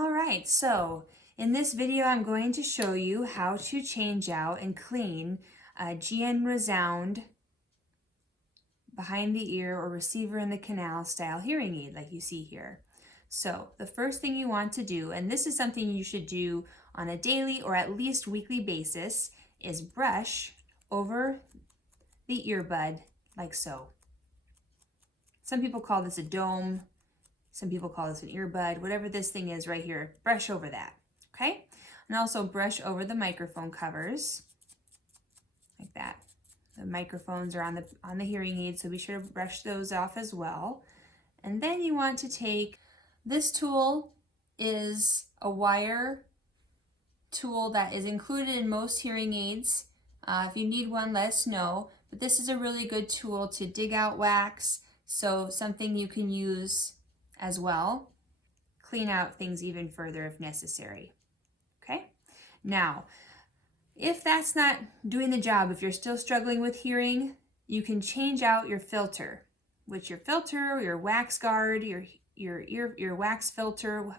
All right, so in this video, I'm going to show you how to change out and clean a GN Resound behind the ear or receiver in the canal style hearing aid like you see here. So the first thing you want to do, and this is something you should do on a daily or at least weekly basis, is brush over the earbud like so. Some people call this a dome. Some people call this an earbud, whatever this thing is right here, brush over that, okay? And also brush over the microphone covers, like that. The microphones are on the hearing aid, so be sure to brush those off as well. And then you want to take, this tool is a wire tool that is included in most hearing aids. If you need one, let us know. But this is a really good tool to dig out wax, so something you can use as well. Clean out things even further if necessary. Okay? Now, if that's not doing the job, if you're still struggling with hearing, you can change out your filter. Which your filter, your wax guard, your wax filter,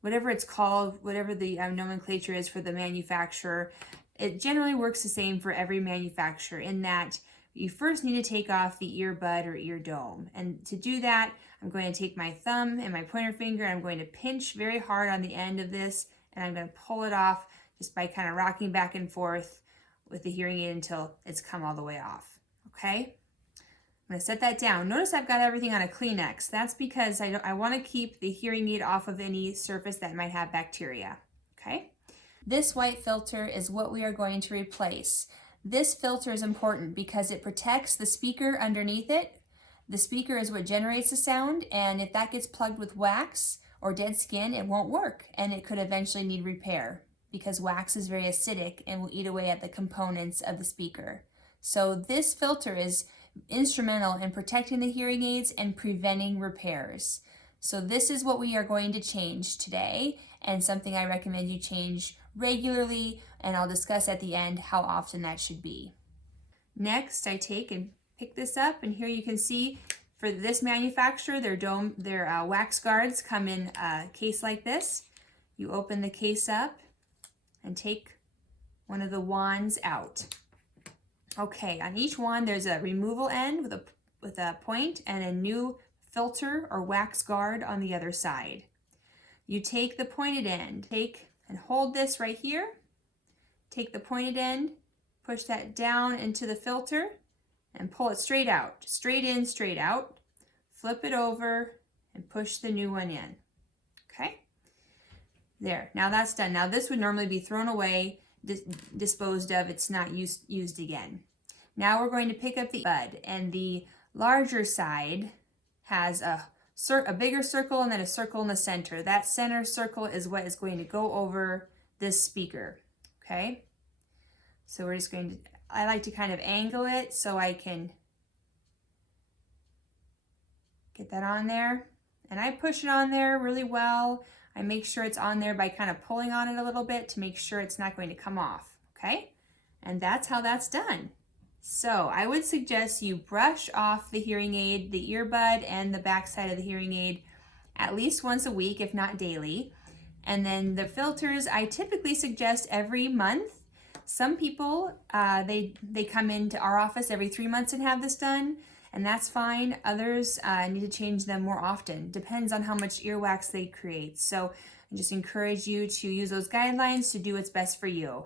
whatever it's called, whatever the nomenclature is for the manufacturer, it generally works the same for every manufacturer in that you first need to take off the earbud or ear dome. And to do that, I'm going to take my thumb and my pointer finger, and I'm going to pinch very hard on the end of this, and I'm going to pull it off just by kind of rocking back and forth with the hearing aid until it's come all the way off, okay? I'm going to set that down. Notice I've got everything on a Kleenex. That's because I want to keep the hearing aid off of any surface that might have bacteria, okay? This white filter is what we are going to replace. This filter is important because it protects the speaker underneath it. The speaker is what generates the sound, and if that gets plugged with wax or dead skin, it won't work, and it could eventually need repair because wax is very acidic and will eat away at the components of the speaker. So this filter is instrumental in protecting the hearing aids and preventing repairs. So this is what we are going to change today, and something I recommend you change regularly, and I'll discuss at the end how often that should be. Next, I take and pick this up, and here you can see for this manufacturer, their wax guards come in a case like this. You open the case up and take one of the wands out. Okay, on each wand there's a removal end with a point and a new filter or wax guard on the other side. You take the pointed end, and hold this right here. Take the pointed end, push that down into the filter, and pull it straight out. Straight in, straight out. Flip it over and push the new one in. Okay? There, now that's done. Now this would normally be thrown away, disposed of. It's not used again. Now we're going to pick up the bud, and the larger side has a bigger circle and then a circle in the center. That center circle is what is going to go over this speaker, okay? So we're just going to, I like to kind of angle it so I can get that on there. And I push it on there really well. I make sure it's on there by kind of pulling on it a little bit to make sure it's not going to come off, okay? And that's how that's done. So I would suggest you brush off the hearing aid, the earbud, and the back side of the hearing aid at least once a week, if not daily. And then the filters, I typically suggest every month. Some people, they come into our office every 3 months and have this done, and that's fine. Others need to change them more often. Depends on how much earwax they create. So I just encourage you to use those guidelines to do what's best for you.